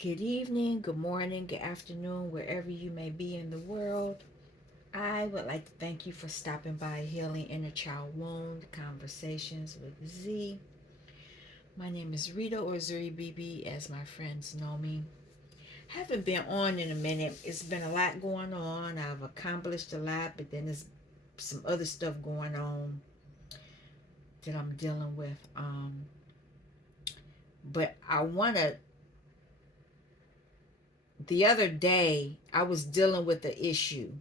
Good evening, good morning, good afternoon, wherever you may be in the world. I would like to thank you for stopping by Healing Inner Child Wound Conversations with Z. My name is Rita, or Zuri BB as my friends know me. Haven't been on in a minute. It's been a lot going on. I've accomplished a lot, but then there's some other stuff going on that I'm dealing with. But I want to. The other day, I was dealing with the issue,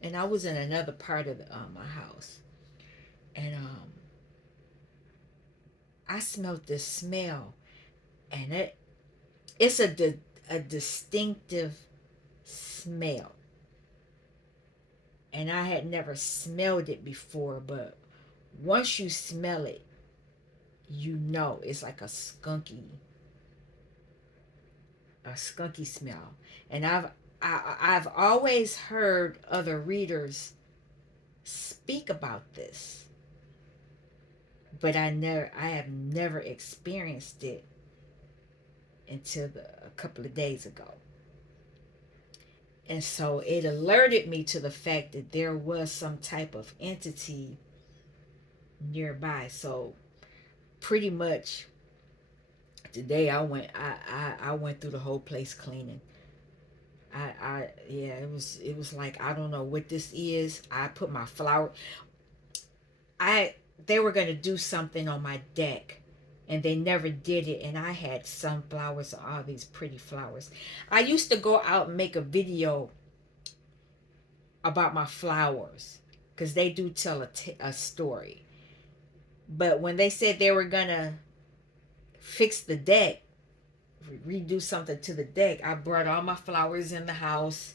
and I was in another part of my house, and I smelled this smell, and it's a distinctive smell, and I had never smelled it before, but once you smell it, you know it's like a skunky smell, and I've always heard other readers speak about this, but I have never experienced it until a couple of days ago. And so it alerted me to the fact that there was some type of entity nearby. So pretty much today I went through the whole place cleaning. Yeah, it was like I don't know what this is. I put my flower I They were gonna do something on my deck, and they never did it, and I had sunflowers, all these pretty flowers. I used to go out and make a video about my flowers because they do tell a story. But when they said they were gonna fix the deck, redo something to the deck, I brought all my flowers in the house,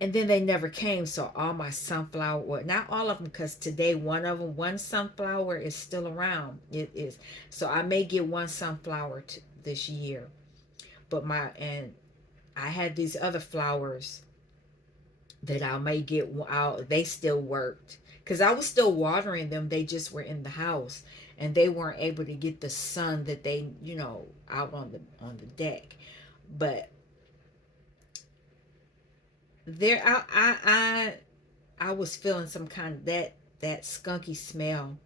and then they never came. So all my sunflower, well, not all of them, because today one sunflower is still around. It is. So I may get one sunflower this year, but I had these other flowers that I may get out. They still worked because I was still watering them. They just were in the house, and they weren't able to get the sun that they, out on the deck. But there, I was feeling some kind of that skunky smell.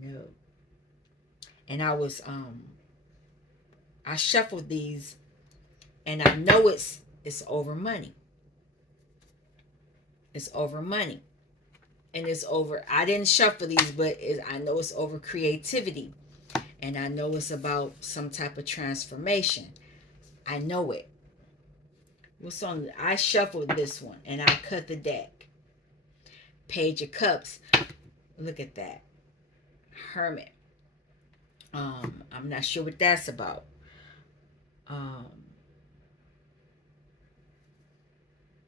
No. And I shuffled these, and I know it's over money. It's over money. And it's over. I didn't shuffle these, but I know it's over creativity, and I know it's about some type of transformation. I know it. What's on? I shuffled this one, and I cut the deck. Page of Cups. Look at that. Hermit. I'm not sure what that's about. Um,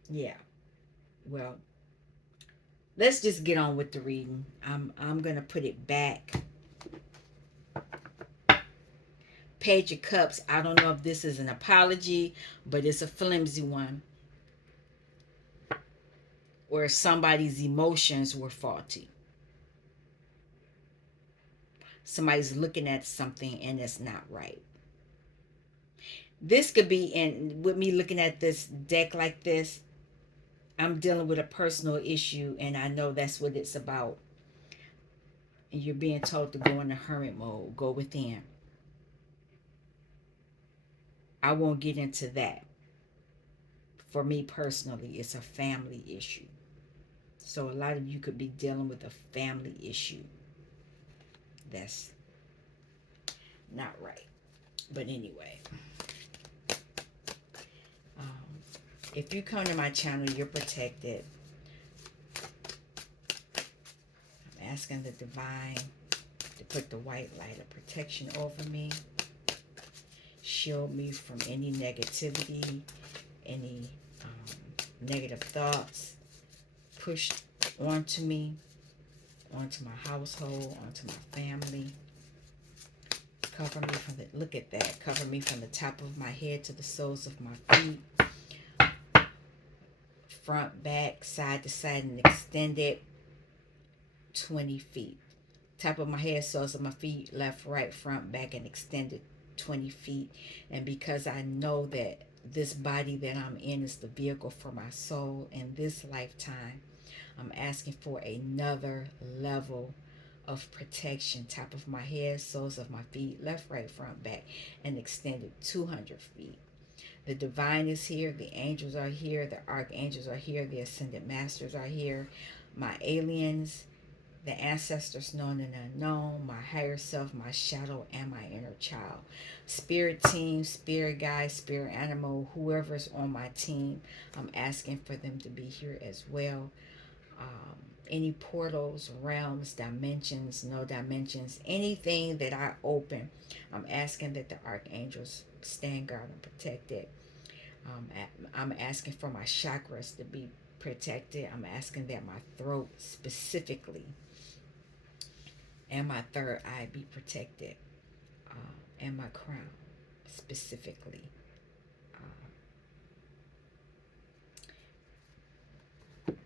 yeah. Well, let's just get on with the reading. I'm gonna put it back. Page of Cups. I don't know if this is an apology, but it's a flimsy one, where somebody's emotions were faulty. Somebody's looking at something and it's not right. This could be, in with me looking at this deck like this, I'm dealing with a personal issue, and I know that's what it's about. And you're being told to go into hermit mode, go within. I won't get into that. For me personally, it's a family issue. So a lot of you could be dealing with a family issue that's not right. But anyway, um, if you come to my channel, you're protected. I'm asking the divine to put the white light of protection over me. Shield me from any negativity, any negative thoughts pushed onto me, onto my household, onto my family. Cover me from the, look at that, cover me from the top of my head to the soles of my feet, front, back, side to side, and extended 20 feet. Top of my head, soles of my feet, left, right, front, back, and extended 20 feet. And because I know that this body that I'm in is the vehicle for my soul in this lifetime, I'm asking for another level of protection. Top of my head, soles of my feet, left, right, front, back, and extended 200 feet. The divine is here. The angels are here. The archangels are here. The ascended masters are here. My aliens, the ancestors known and unknown, my higher self, my shadow, and my inner child. Spirit team, spirit guide, spirit animal, whoever's on my team, I'm asking for them to be here as well. Any portals, realms, dimensions, no dimensions, anything that I open, I'm asking that the archangels stand guard and protect it. I'm asking for my chakras to be protected. I'm asking that my throat specifically and my third eye be protected, and my crown specifically.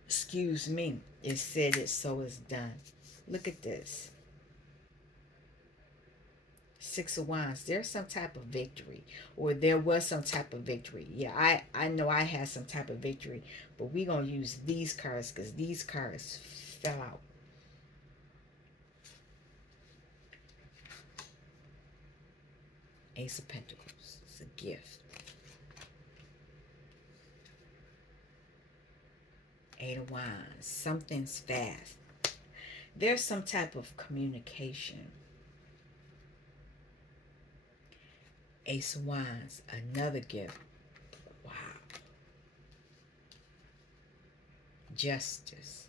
Excuse me. It said it, so it's done. Look at this. Six of Wands. There's some type of victory, or there was some type of victory. Yeah, I know I had some type of victory, but we're gonna use these cards because these cards fell out. Ace of Pentacles. It's a gift. Eight of Wands. Something's fast. There's some type of communication. Ace of Wands. Another gift. Wow. Justice.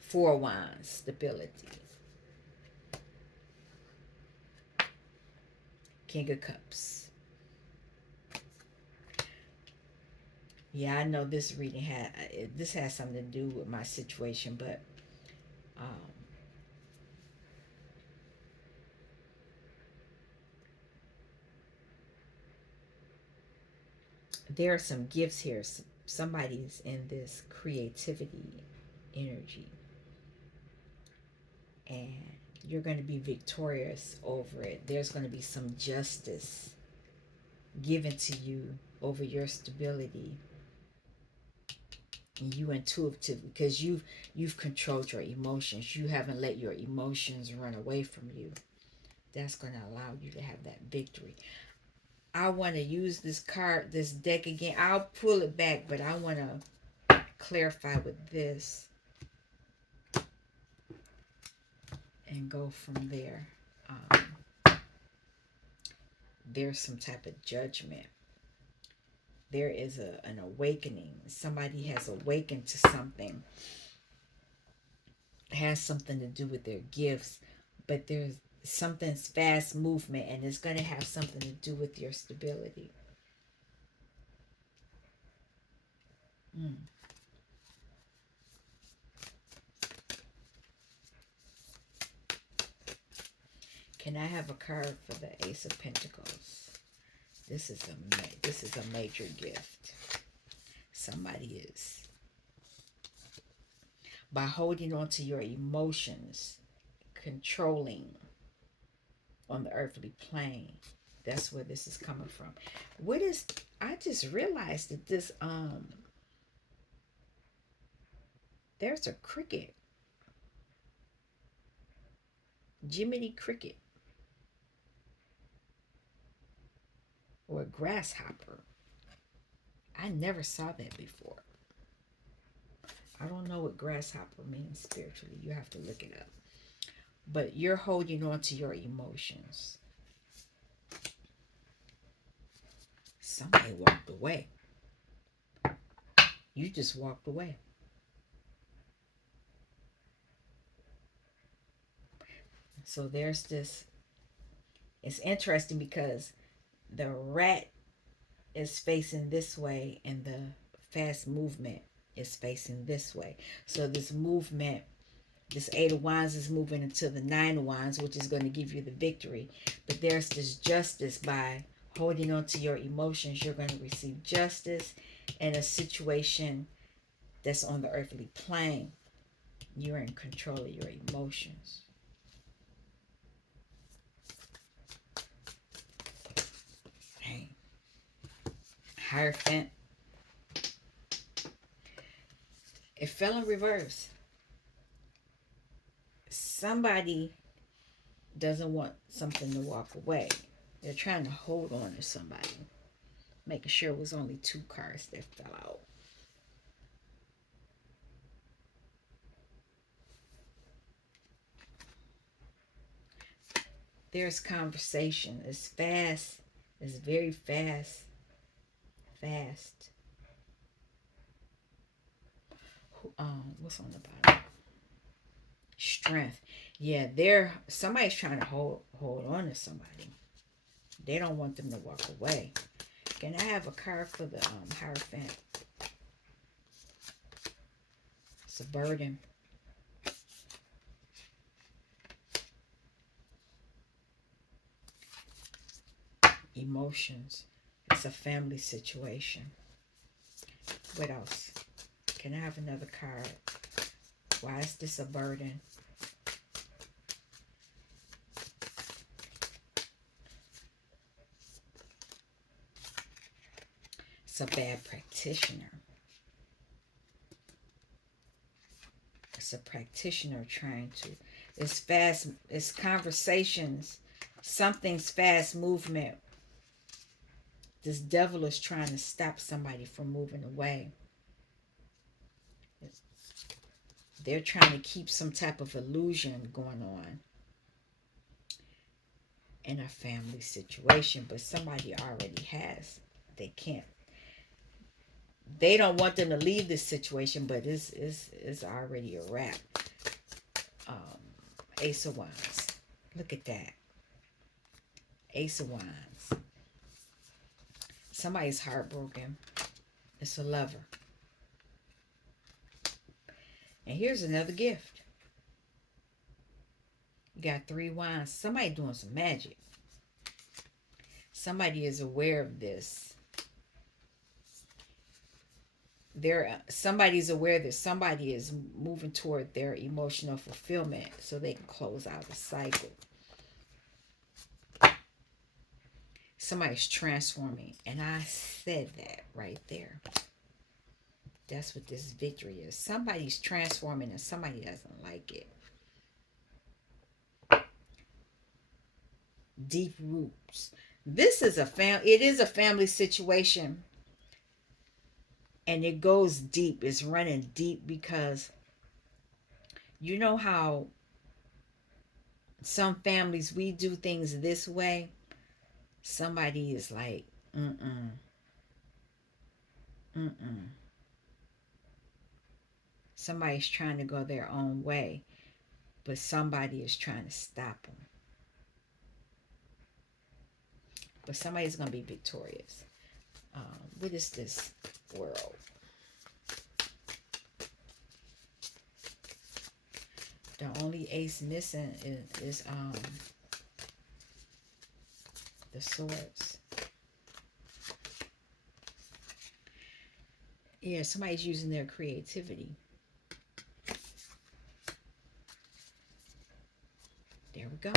Four of Wands. Stability. King of Cups. Yeah, I know this reading this has something to do with my situation, but um, there are some gifts here. Somebody's in this creativity energy, and you're going to be victorious over it. There's going to be some justice given to you over your stability. And you intuitive, because you've controlled your emotions. You haven't let your emotions run away from you. That's going to allow you to have that victory. I want to use this card, this deck again. I'll pull it back, but I want to clarify with this and go from there. There's some type of judgment. There is an awakening. Somebody has awakened to something. It has something to do with their gifts, but there's something's fast movement, and it's going to have something to do with your stability. Can I have a card for the Ace of Pentacles? This is a major gift. Somebody is, by holding on to your emotions, controlling on the earthly plane. That's where this is coming from. What is, I just realized that this there's a cricket. Jiminy Cricket. Or a grasshopper. I never saw that before. I don't know what grasshopper means spiritually. You have to look it up. But you're holding on to your emotions. Somebody walked away. You just walked away. So there's this. It's interesting because the rat is facing this way and the fast movement is facing this way. So this movement, this Eight of Wands is moving into the Nine of Wands, which is going to give you the victory. But there's this justice. By holding on to your emotions, you're going to receive justice in a situation that's on the earthly plane. You're in control of your emotions. Hey, Hierophant. It fell in reverse. Somebody doesn't want something to walk away. They're trying to hold on to somebody, making sure it was only 2 cards that fell out. There's conversation. It's fast. It's very fast. Fast. What's on the bottom? Strength. Yeah, somebody's trying to hold on to somebody. They don't want them to walk away. Can I have a card for the Hierophant? It's a burden. Emotions. It's a family situation. What else? Can I have another card? Why is this a burden? It's a bad practitioner. It's a practitioner trying to. It's fast. It's conversations. Something's fast movement. This devil is trying to stop somebody from moving away. They're trying to keep some type of illusion going on in a family situation, but somebody already has. They can't. They don't want them to leave this situation, but it's already a wrap. Ace of Wands. Look at that. Ace of Wands. Somebody's heartbroken. It's a lover. And here's another gift. You got 3 wands. Somebody doing some magic. Somebody is aware of this. Somebody's aware that somebody is moving toward their emotional fulfillment so they can close out a cycle. Somebody's transforming. And I said that right there. That's what this victory is. Somebody's transforming and somebody doesn't like it. Deep roots. This is it is a family situation. And it goes deep. It's running deep because you know how some families, we do things this way. Somebody is like, mm-mm. Somebody's trying to go their own way, but somebody is trying to stop them. But somebody's going to be victorious. What is this world? The only ace missing is the swords. Yeah, somebody's using their creativity. There we go.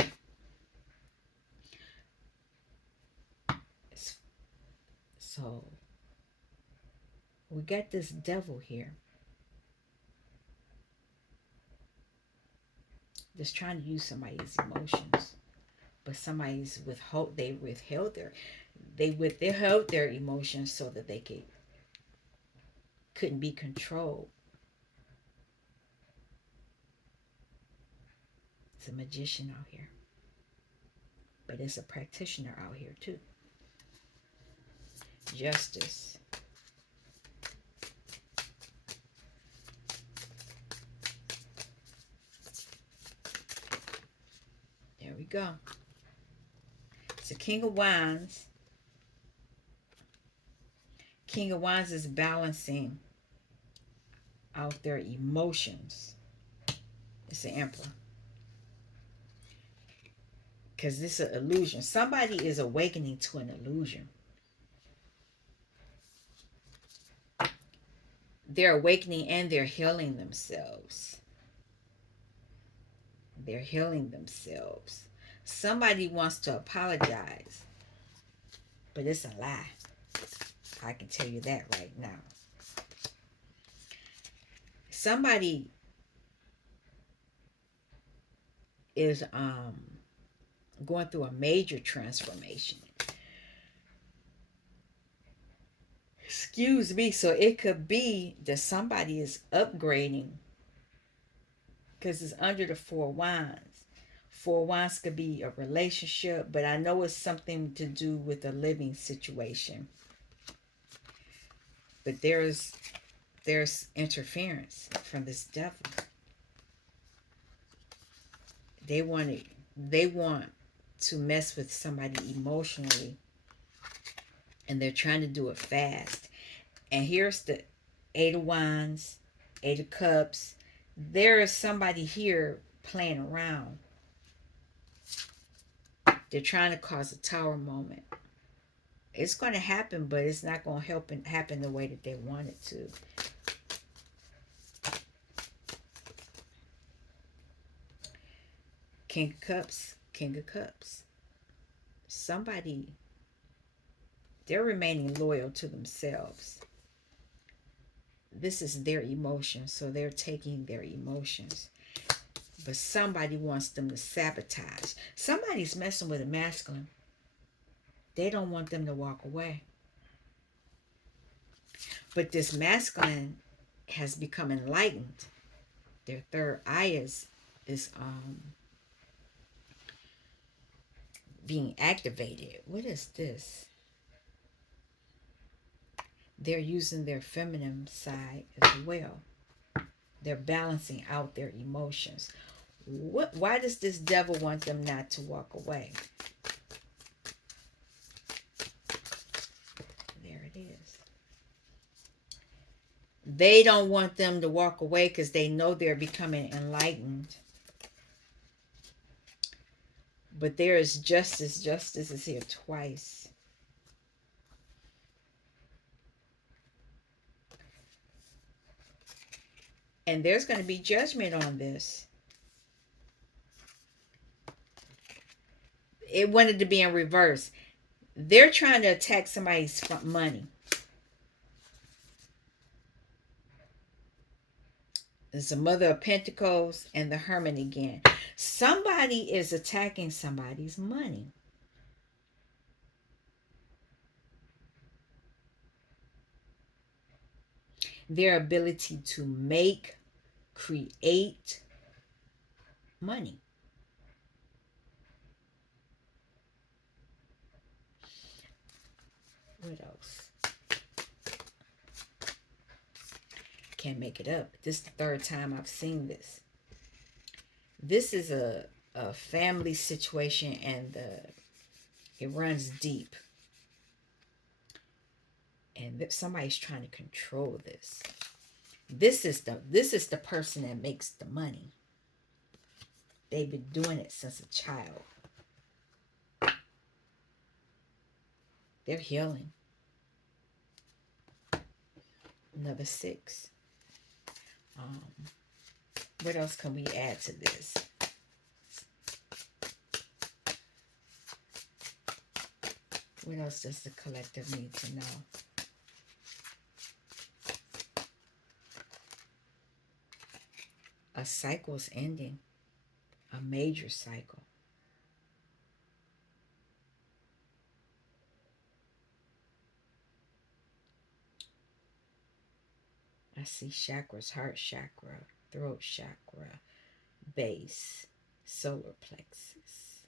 So we got this devil here that's trying to use somebody's emotions, but somebody's withheld their emotions so that they couldn't be controlled. It's a magician out here, but it's a practitioner out here too. Justice. There we go. It's a King of Wands. King of Wands is balancing out their emotions. It's an Emperor. Because this is an illusion. Somebody is awakening to an illusion. They're awakening and they're healing themselves. They're healing themselves. Somebody wants to apologize, but it's a lie. I can tell you that right now. Somebody is going through a major transformation. Excuse me. So it could be that somebody is upgrading because it's under the Four Wands. Four Wands could be a relationship, but I know it's something to do with a living situation. But there's interference from this devil. They want it. They want to mess with somebody emotionally, and they're trying to do it fast. And here's the Eight of Wands, Eight of Cups. There is somebody here playing around. They're trying to cause a tower moment. It's going to happen, but it's not going to happen the way that they want it to. King of Cups, King of Cups. Somebody, they're remaining loyal to themselves. This is their emotions, so they're taking their emotions. But somebody wants them to sabotage. Somebody's messing with a masculine. They don't want them to walk away. But this masculine has become enlightened. Their third eye is being activated. What is this? They're using their feminine side as well. They're balancing out their emotions. Why does this devil want them not to walk away? There it is. They don't want them to walk away because they know they're becoming enlightened. But there is justice. Justice is here twice. And there's going to be judgment on this. It wanted to be in reverse. They're trying to attack somebody's money. There's the Mother of Pentacles and the Hermit again. Somebody is attacking somebody's money. Their ability to make, create money. What else? Can't make it up. This is the third time I've seen this. This is a family situation, and it runs deep. And somebody's trying to control this. This is the person that makes the money. They've been doing it since a child. They're healing. Another 6. What else can we add to this? What else does the collective need to know? A cycle's ending. A major cycle. I see chakras: heart chakra, throat chakra, base, solar plexus.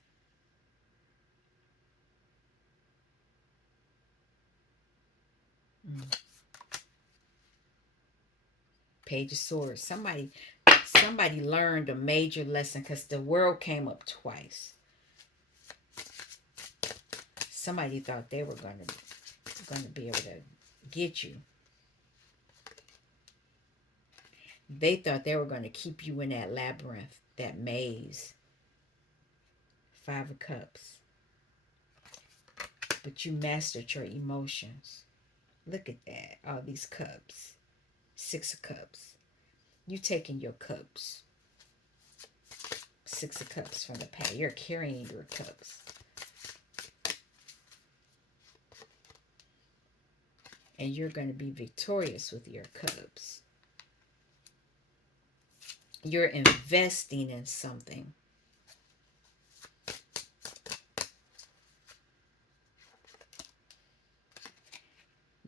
Page of Swords. Somebody learned a major lesson because the world came up twice. Somebody thought they were going to be able to get you. They thought they were going to keep you in that labyrinth, that maze. 5 of Cups. But you mastered your emotions. Look at that. All these cups. Six of Cups. You taking your cups. Six of Cups from the past. You're carrying your cups. And you're going to be victorious with your cups. You're investing in something.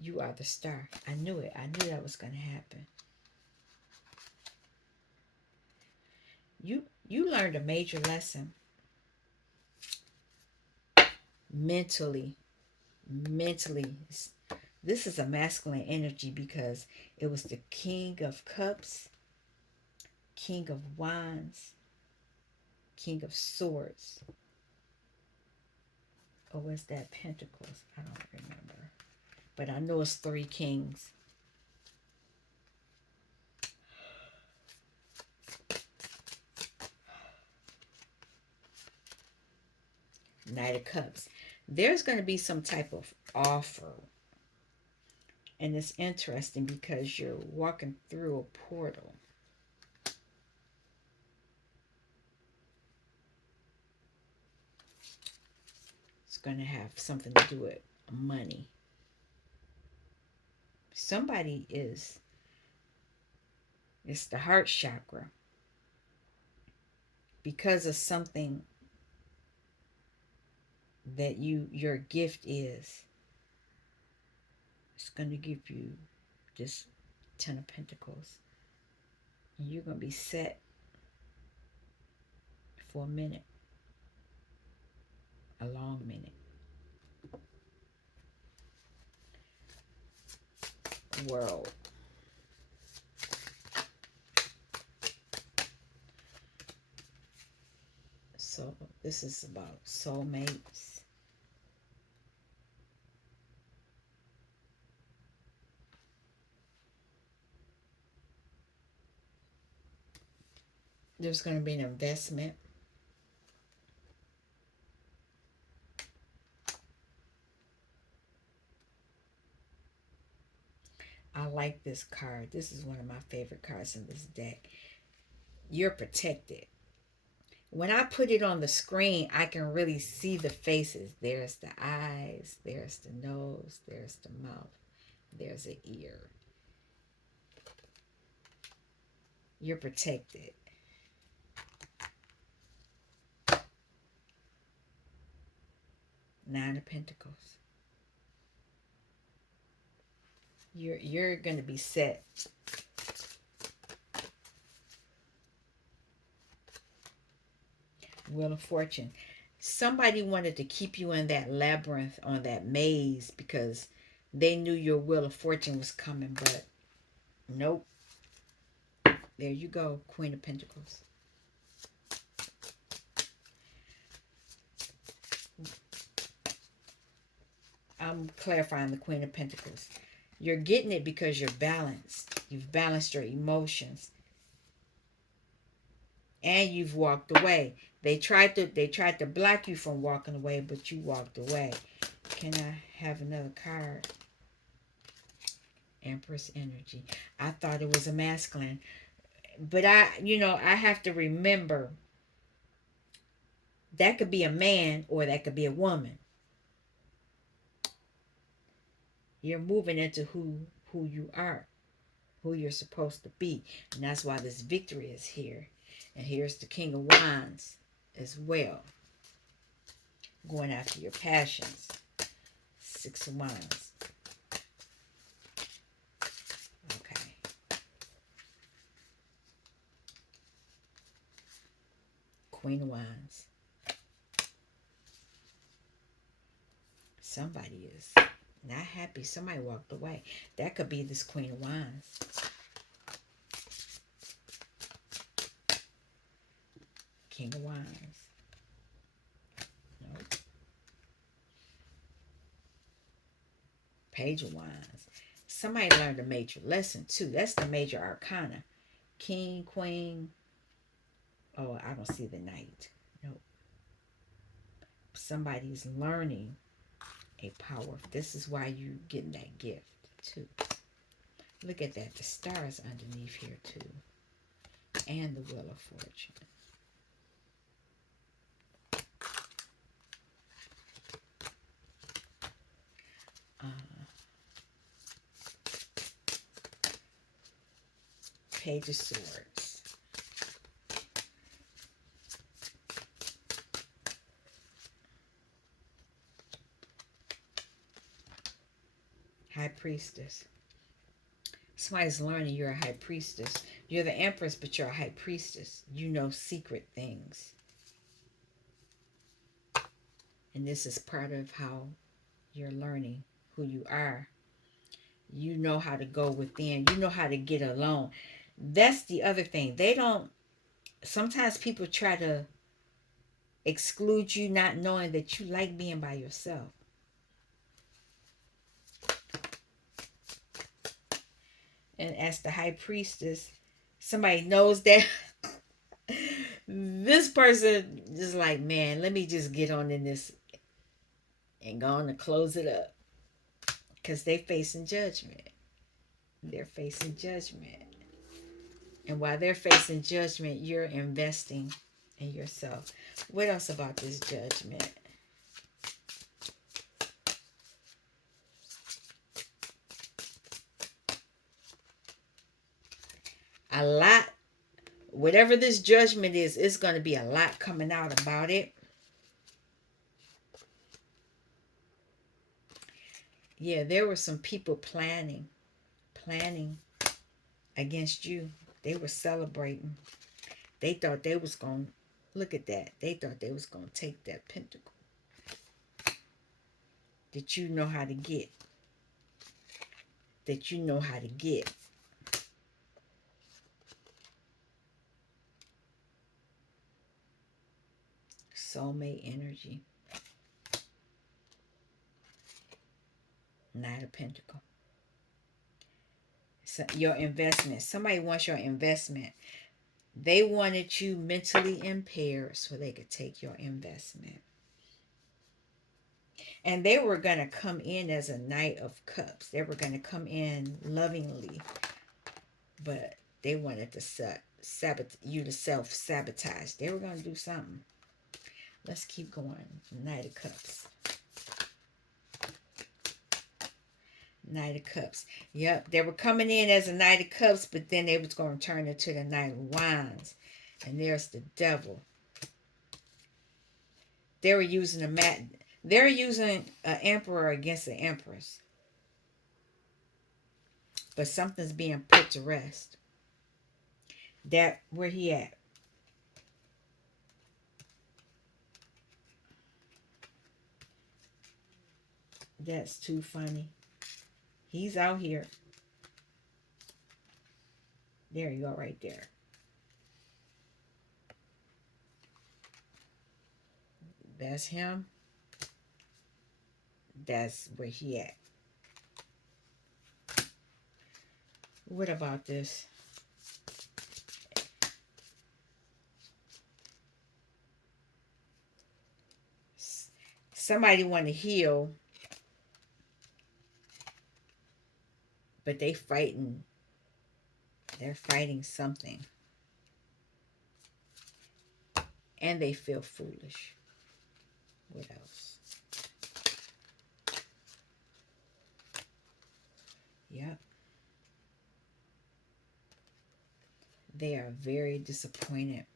You are the star. I knew it. I knew that was going to happen. You learned a major lesson mentally. Mentally. This is a masculine energy because it was the King of Cups, King of Wands, King of Swords. Or was that Pentacles? I don't remember. But I know it's three kings. Knight of Cups. There's going to be some type of offer. And it's interesting because you're walking through a portal. It's going to have something to do with money. Somebody is, it's the heart chakra. Because of something that your gift is, it's going to give you this Ten of Pentacles. And you're going to be set for a minute. A long minute. World. So this is about soulmates. There's going to be an investment. I like this card. This is one of my favorite cards in this deck. You're protected. When I put it on the screen, I can really see the faces. There's the eyes, there's the nose, there's the mouth, there's an ear. You're protected. Nine of Pentacles. You're going to be set. Wheel of Fortune. Somebody wanted to keep you in that labyrinth, on that maze, because they knew your Wheel of Fortune was coming, but nope. There you go, Queen of Pentacles. I'm clarifying the Queen of Pentacles. You're getting it because you're balanced. You've balanced your emotions. And you've walked away. They tried to block you from walking away, but you walked away. Can I have another card? Empress energy. I thought it was a masculine. But I have to remember that could be a man or that could be a woman. You're moving into who you are, who you're supposed to be. And that's why this victory is here. And here's the King of Wands as well. Going after your passions. Six of Wands. Okay. Queen of Wands. Somebody is not happy. Somebody walked away. That could be this Queen of Wands. King of Wands. Nope. Page of Wands. Somebody learned a major lesson too. That's the major arcana. King, Queen. Oh, I don't see the Knight. Nope. Somebody's learning a power. This is why you're getting that gift too. Look at that. The stars underneath here too. And the Wheel of Fortune. Page of Swords. High Priestess. Somebody's learning you're a high priestess. You're the empress, but you're a high priestess. You know secret things. And this is part of how you're learning who you are. You know how to go within. You know how to get alone. That's the other thing. They don't, sometimes people try to exclude you not knowing that you like being by yourself. And as the high priestess, somebody knows that this person is like, man, let me just get on in this and go on and close it up. Because they facing judgment. They're facing judgment. And while they're facing judgment, you're investing in yourself. What else about this judgment? A lot, whatever this judgment is, it's going to be a lot coming out about it. Yeah, there were some people planning against you. They were celebrating. They thought they was going to, look at that. They thought they was going to take that pentacle that you know how to get. That you know how to get. Soulmate energy. Knight of Pentacle. So your investment. Somebody wants your investment. They wanted you mentally impaired so they could take your investment. And they were going to come in as a Knight of Cups. They were going to come in lovingly. But they wanted to you to self-sabotage. They were going to do something. Let's keep going. Knight of Cups. Knight of Cups. Yep, they were coming in as a Knight of Cups, but then they was going to turn into the Knight of Wands. And there's the Devil. They were using they're using an emperor against an empress. But something's being put to rest. That, where he at? That's too funny. He's out here. There you go, right there. That's him. That's where he at. What about this? Somebody want to heal, but they fighting. They're fighting something. And they feel foolish. What else? Yep. They are very disappointed.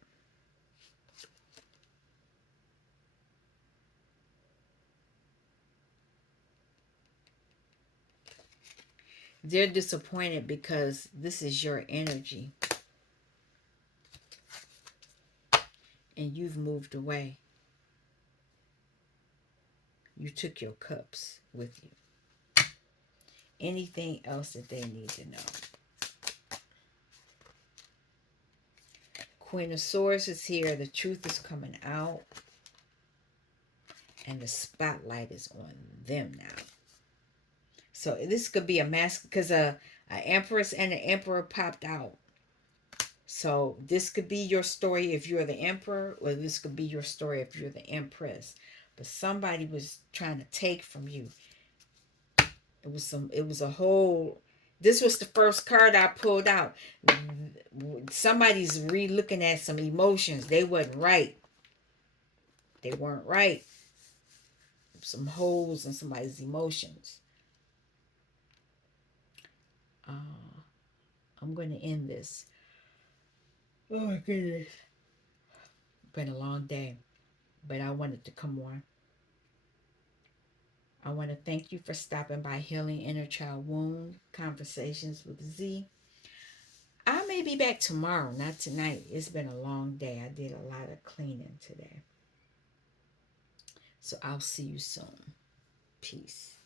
They're disappointed because this is your energy. And you've moved away. You took your cups with you. Anything else that they need to know? Queen of Swords is here. The truth is coming out. And the spotlight is on them now. So this could be a mask because a empress and an emperor popped out. So this could be your story if you're the emperor, or this could be your story if you're the empress. But somebody was trying to take from you. It was a whole, This was the first card I pulled out. Somebody's re-looking at some emotions. They wasn't right. They weren't right. Some holes in somebody's emotions. Uh, I'm going to end this. Oh my goodness. Been a long day, but I wanted to come on. I want to thank you for stopping by Healing Inner Child Wound Conversations with Z. I may be back tomorrow, not tonight. It's been a long day. I did a lot of cleaning today. So I'll see you soon. Peace.